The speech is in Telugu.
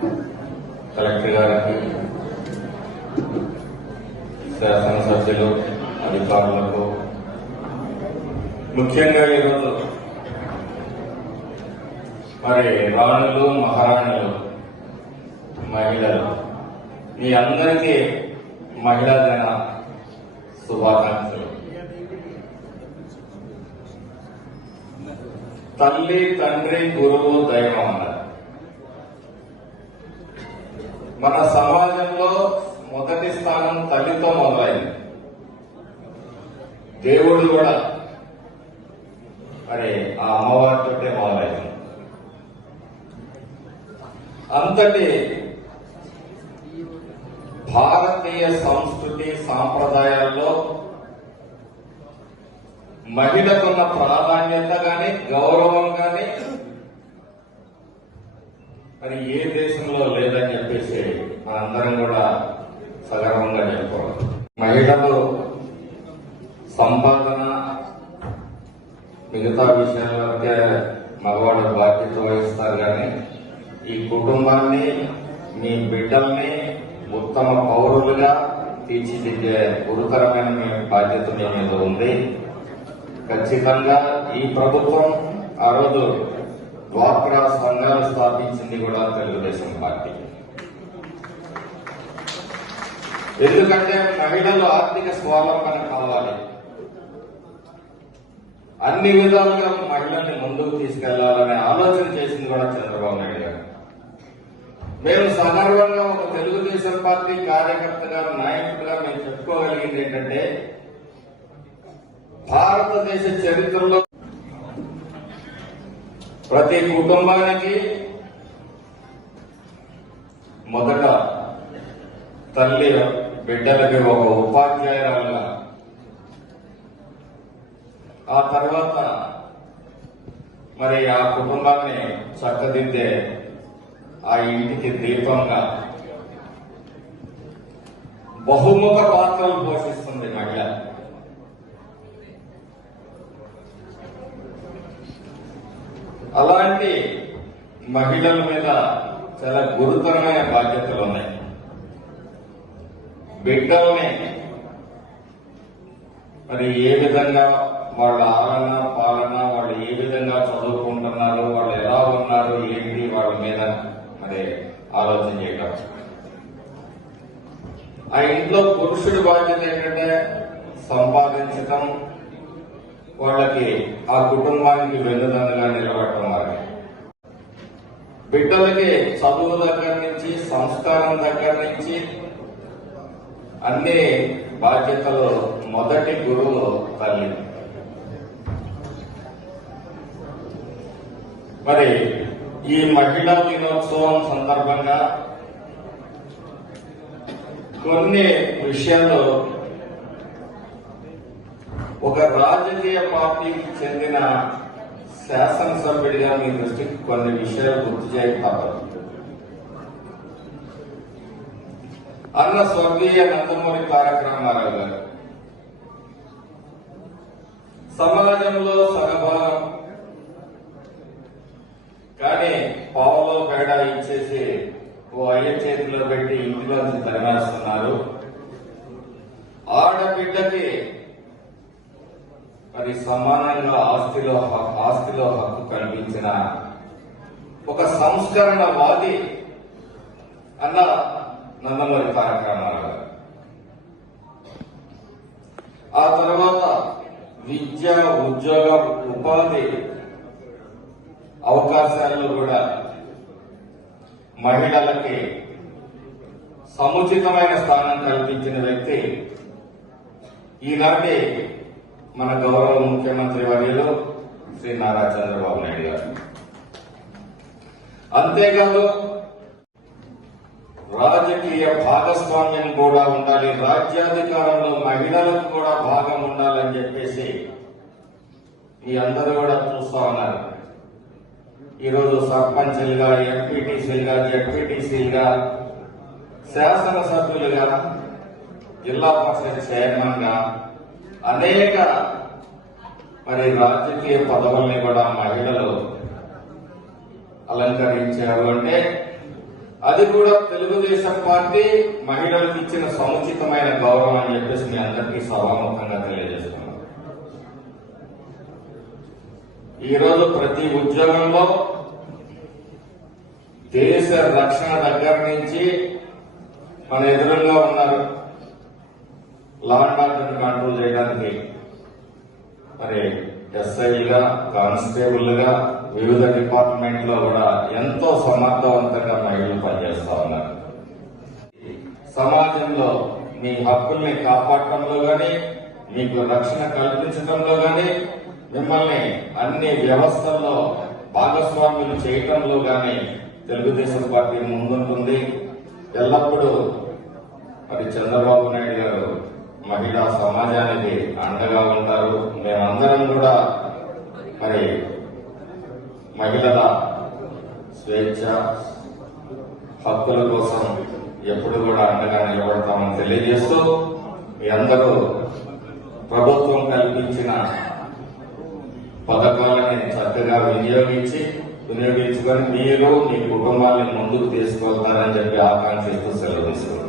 కలెక్టర్ గారికి, శాసనసభ్యులు, అధికారులకు, ముఖ్యంగా ఈరోజు మరి రాణులు, మహారాణులు, మహిళలు, మీ అందరికీ మహిళా దిన శుభాకాంక్షలు. తల్లి, తండ్రి, గురువు, దైవం అన్నారు. మన సమాజంలో మొదటి స్థానం తల్లితో మొదలైంది. దేవుడు కూడా మరి ఆ అమ్మవారితోటే మొదలైంది. అంతటి భారతీయ సంస్కృతి సాంప్రదాయాల్లో మహిళకున్న ప్రాధాన్యత గాని, గౌరవం గాని మరి ఏ దేశంలో లేదని చెప్పేసి మనందరం కూడా సగర్వంగా చెప్పుకోవాలి. మహిళలు సంపాదన మిగతా విషయాలకే మగవాళ్ళు బాధ్యత వహిస్తారు, కానీ ఈ కుటుంబాన్ని, మీ బిడ్డల్ని ఉత్తమ పౌరులుగా తీర్చిదిద్దే గురుతరమైన మీ బాధ్యత మీ మీద ఉంది. ఖచ్చితంగా ఈ ప్రభుత్వం ఆ రోజు డ్వాక్రా సంఘాలు స్థాపించింది కూడా తెలుగుదేశం పార్టీ. ఎందుకంటే మహిళలు ఆర్థిక స్వావలంబన కావాలి, అన్ని విధాలుగా మహిళల్ని ముందుకు తీసుకెళ్లాలనే ఆలోచన చేసింది కూడా చంద్రబాబు నాయుడు గారు. మేము సగర్వంగా ఒక తెలుగుదేశం పార్టీ కార్యకర్తగా, నాయకుడిగా మేము చెప్పుకోగలిగింది ఏంటంటే, భారతదేశ చరిత్రలో ప్రతి కుటుంబానికి మొదట తల్లి బిడ్డలకి ఒక ఉపాధ్యాయురాలుగా, ఆ తర్వాత మరి ఆ కుటుంబాన్ని చక్కదిద్దే ఆ ఇంటికి దీపంగా బహుముఖ పాత్రలు పోషిస్తుంది మహిళ. అలాంటి మహిళల మీద చాలా గురుతరమైన బాధ్యతలు ఉన్నాయి. బిడ్డల్ని మరి ఏ విధంగా వాళ్ళ ఆలన పాలన, వాళ్ళు ఏ విధంగా చదువుకుంటున్నారు, వాళ్ళు ఎలా ఉన్నారు, ఏంటి, వాళ్ళ మీద మరి ఆలోచన చేయడం. ఆ ఇంట్లో పురుషుడి బాధ్యత ఏంటంటే సంపాదించటం, వాళ్ళకి ఆ కుటుంబానికి వెన్నుదన్నుగా నిలబడటం. వారికి బిడ్డలకి చదువు దగ్గర నుంచి, సంస్కారం దగ్గర నుంచి అన్ని బాధ్యతలు మొదటి గురువు తల్లి. మరి ఈ మహిళా దినోత్సవం సందర్భంగా కొన్ని విషయాలు ఒక రాజకీయ పార్టీకి చెందిన శాసనసభ్యుడిగా మీ దృష్టికి కొన్ని విషయాలు గుర్తు చేయక తప్పదు. అన్న స్వర్గీయ నందమూరి తారక రామారావు గారు సమాజంలో సగభాగం కానీ పావులో పేడ ఇచ్చేసి ఓ అయ్య చేతిలో పెట్టి ఇంటిలోంచి తరిమేస్తున్నారు. ఆడబిడ్డకి మరి సమానంగా ఆస్తిలో హక్కు కల్పించిన ఒక సంస్కరణవాది అన్న నందమూరి తారక రామారావు గారు. ఆ తర్వాత విద్య, ఉద్యోగ, ఉపాధి అవకాశాల్లో కూడా మహిళలకి సముచితమైన స్థానం కల్పించిన వ్యక్తి ఈనాటి మన గౌరవ ముఖ్యమంత్రి వర్యులు శ్రీ నారా చంద్రబాబు నాయుడు గారు. అంతేకాదు రాజకీయ భాగస్వామ్యం కూడా ఉండాలి, రాజ్యాధికారంలో మహిళలకు కూడా భాగం ఉండాలని చెప్పేసి మీ అందరూ కూడా చూస్తా ఉన్నారు. ఈరోజు సర్పంచ్లుగా, ఎంపీటీసీలుగా, జెడ్పీటీసీలుగా, శాసనసభ్యులుగా, జిల్లా పరిషత్ చైర్మన్ గా అనేక మరి రాజకీయ పదవుల్ని కూడా మహిళలు అలంకరించారు. అంటే అది కూడా తెలుగుదేశం పార్టీ మహిళలకు ఇచ్చిన సముచితమైన గౌరవం అని చెప్పేసి మీ అందరికీ సభాముఖంగా తెలియజేస్తున్నాను. ఈరోజు ప్రతి ఉద్యోగంలో దేశ రక్షణ దగ్గర నుంచి మన ఎదురుగా ఉన్నారు. లా అండ్ ఆర్డర్ కంట్రోల్ చేయడానికి మరి ఎస్ఐలుగా, కానిస్టేబుల్గా వివిధ డిపార్ట్మెంట్ లో కూడా ఎంతో సమర్థవంతంగా మహిళలు పనిచేస్తా ఉన్నారు. సమాజంలో మీ హక్కుల్ని కాపాడటంలో గాని, మీకు రక్షణ కల్పించడంలో గాని, మిమ్మల్ని అన్ని వ్యవస్థల్లో భాగస్వామ్యులు చేయటంలో గాని తెలుగుదేశం పార్టీ ముందుంటుంది. ఎల్లప్పుడూ మరి చంద్రబాబు నాయుడు గారు మహిళా సమాజానికి అండగా ఉంటారు. మేమందరం కూడా మరి మహిళల స్వేచ్ఛ, హక్కుల కోసం ఎప్పుడు కూడా అండగా నిలబడతామని తెలియజేస్తూ మీ అందరూ ప్రభుత్వం కల్పించిన పథకాలని చక్కగా వినియోగించుకొని మీరు మీ కుటుంబాన్ని ముందుకు తీసుకెళ్తారని చెప్పి ఆకాంక్షిస్తూ సెలవు తీసుకుంటారు.